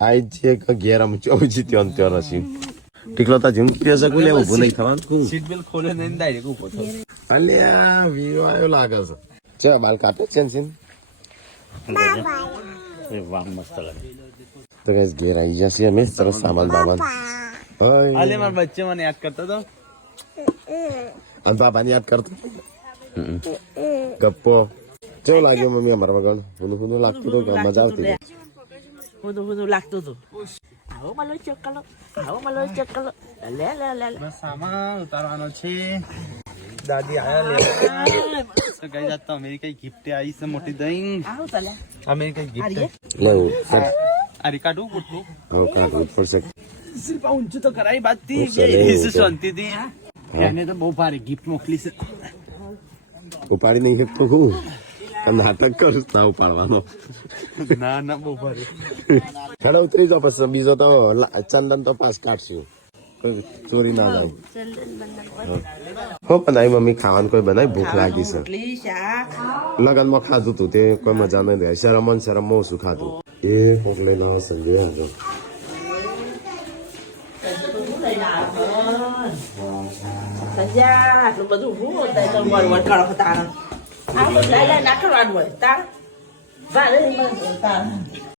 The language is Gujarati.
આઈ જે કે ઘેર આમ ચોજી ત્યોન ત્યોન હસી ટીકલો તા ઝુમકી પેસા કોઈ લેવું ભૂ નહીં થવાનું સીટ બેલ્ટ ખોલે ને ડાયરેક્ટ ઉભો થયો અલ્યા વીરો આયો લાગે છે ચા બાલ કાપે છે ને વાહ મસ્ત લાગે તો ગાઈસ ઘેર આવી જશે અમે સરસ સામાન બામાન અલે મારા બચ્ચે મને યાદ કરતો તો અને બાબાને યાદ કરતો ગપ્પો કેવું લાગ્યો મમ્મી અમારા વગર હું લાગતું તો મજા આવતી હું લાગતું હતું આવો malo ચોકલો લે બસ સામાન ઉતારવાનો છે દાદી આયા લે તો ગાઈસ આ તો અમેરિકા ગિફ્ટ આવી છે મોટી દઈ આવો ચાલે અમેરિકા ગિફ્ટ લેવું અરે કાઢું કુટલું આવું કાઢવું પડશે સિર્ફ ઊંચું તો કરાઈ બાત થી શાંતિથી એને તો બહુ ભારે ગિફ્ટ મોકલી છે ઉપાડી નહીં શકતો હું નાટક કરું ના ઉપાડવાનો ના બહુ ભારે હેડો ઉતરી જાઓ પછી બીજો તો ચંદન તો પાસ કાઢશું ચોરી ના જાય હો પણ આવી મમ્મી ખાવાનું કોઈ બનાવી ભૂખ લાગી છે રોટલી શાક લગનમાં ખાધું તું તે કોઈ મજા નહીં રહે શરમમાં ઓછું ખાધું એ કોક લઈને આવો સંજય આવજો સંજ્યા આટલું બધું હું વળવળ કરો તારા આવું લાઈ નાખવાનું હોય તાર વારે તાર